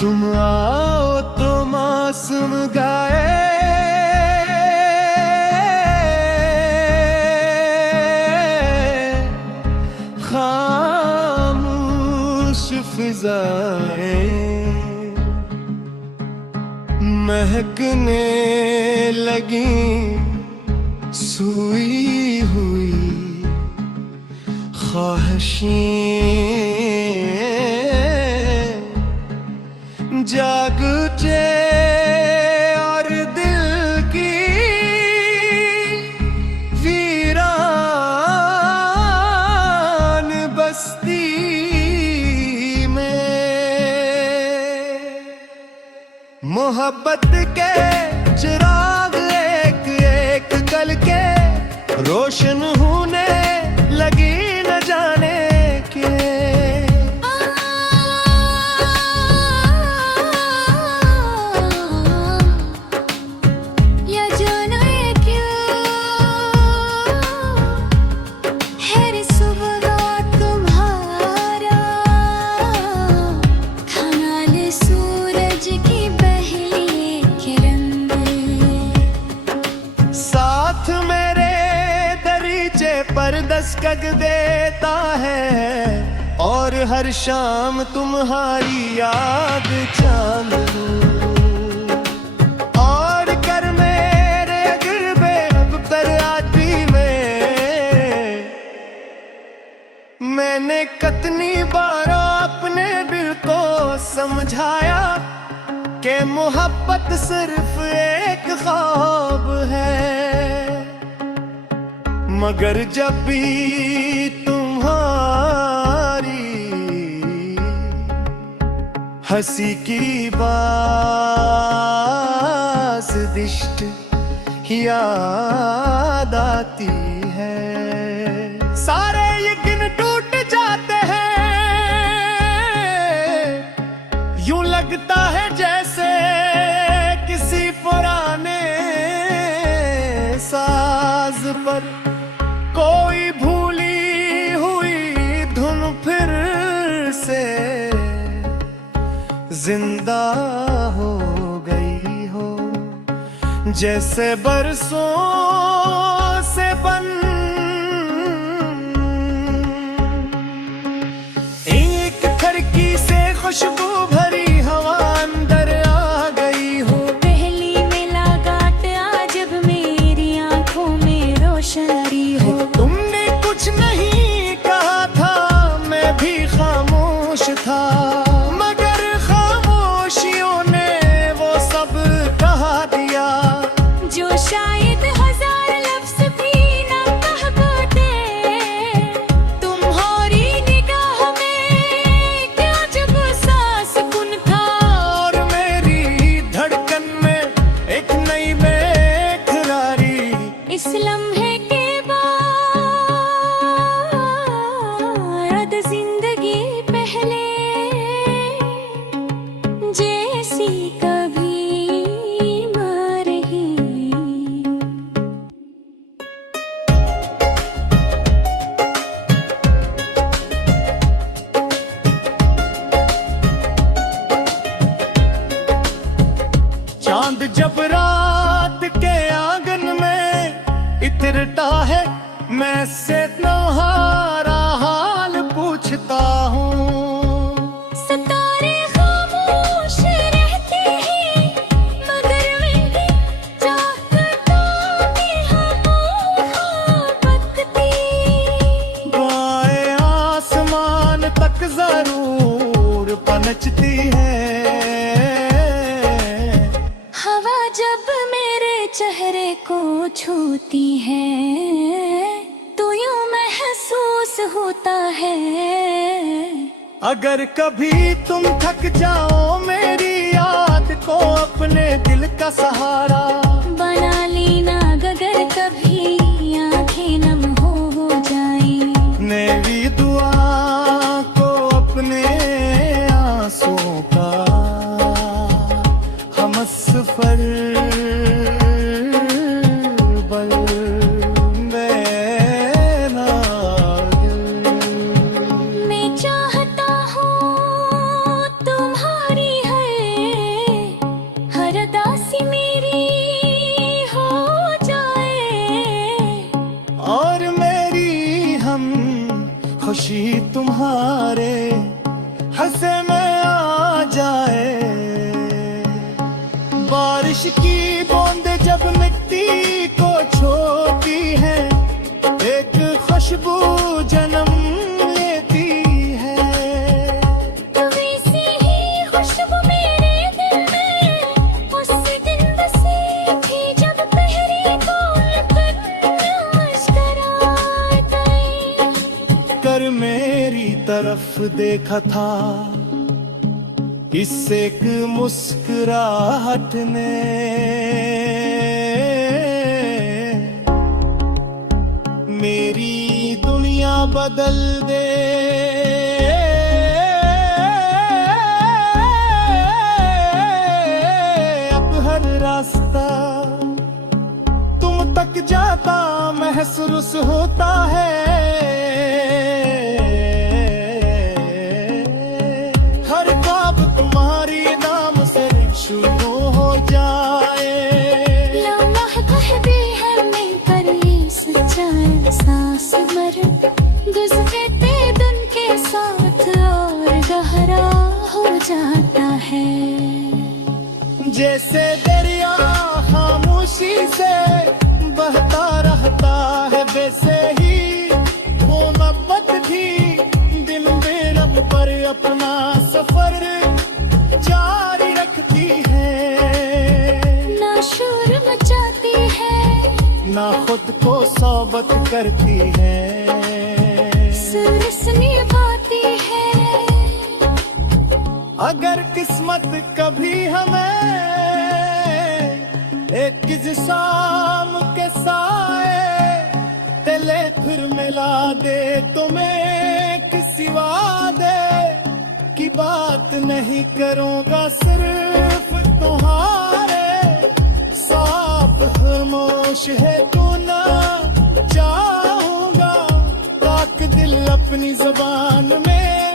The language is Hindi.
तुम आओ तो मासूम गाए, खामोश फिजाएं महकने लगी सूई हुई ख्वाहिशें जाग उठे और दिल की वीरान बस्ती में मोहब्बत के चिराग एक एक गल के रोशन होने लगी न जाने के। या जाना है क्यों है रे सुबह तुम्हारा, खाना ले सूरज की पहली किरण साथ मेरे दरीचे पर दस्तक देता है और हर शाम तुम्हारी याद चांद और कर मेरे गिरबे अब पर आती में मैंने कितनी बार अपने दिल को समझाया कि मोहब्बत सिर्फ एक ख्वाब है, मगर जब भी तुम्हारी हंसी की बाज़दिश्त याद आती है सारे यकीन टूट जाते हैं, यूं लगता है जैसे किसी पुराने साज पर कोई भूली हुई धुन फिर से जिंदा हो गई हो, जैसे बरसों से बंद एक खिड़की से खुशबू भरी हवा अंदर आ गई हो। पहली मुलाकात आज जब मेरी आंखों में रोशनी हो। तुमने कुछ नहीं कहा था, मैं भी खामोश था, मगर खामोशियों ने वो सब कहा दिया जो शायद हजार लफ्ज भी ना कह पाते। तुम्हारी निगाह में क्या जब सांस सुकून था और मेरी धड़कन में एक नई बेकरारी। इस लम्हे के बाद जिंदगी पहले जैसी कभी मरही। चांद जब रात के आंगन में इतरता है, मैं से तुम्हारा हाल पूछता हूँ। सितारे खामोश रहते हैं, मगर मेरी चाहतों की बकती। बाएं आसमान तक जरूर पहुंचती है, हवा जब मेरे चेहरे को छूती है तो यूं महसूस होता है। अगर कभी तुम थक जाओ मेरी याद को अपने दिल का सहारा बना लेना अगर कभी आंखें नम हो जाएं। मेरी दुआ को अपने आंसुओं का हम सफर बल मैं चाहता हूँ तुम्हारी हर देखा था इस एक मुस्कुराहट ने मेरी दुनिया बदल दे। अब हर रास्ता तुम तक जाता महसूस होता है। हर ख्वाब तुम्हारी नाम से शुरू हो जाए। लम्हा कहती है मैं पर ये सच्चाई सांस मर गुजरे ते दिन के साथ और गहरा हो जाता है। जैसे दरिया खामोशी से बहता रहता है वैसे ही वो मोहब्बत भी दिन बेरब पर अपना सफर जारी रखती है। ना शोर मचाती है ना खुद को सौबत करती है। सुरस निभाती है। अगर किस्मत कभी हमें एक शाम के साए तले फिर मिला दे तुम्हें किसी वादे की बात नहीं करूँगा सिर्फ तुम्हारे साथ खामोश है तू ना चाहूँगा ताक दिल अपनी जुबान में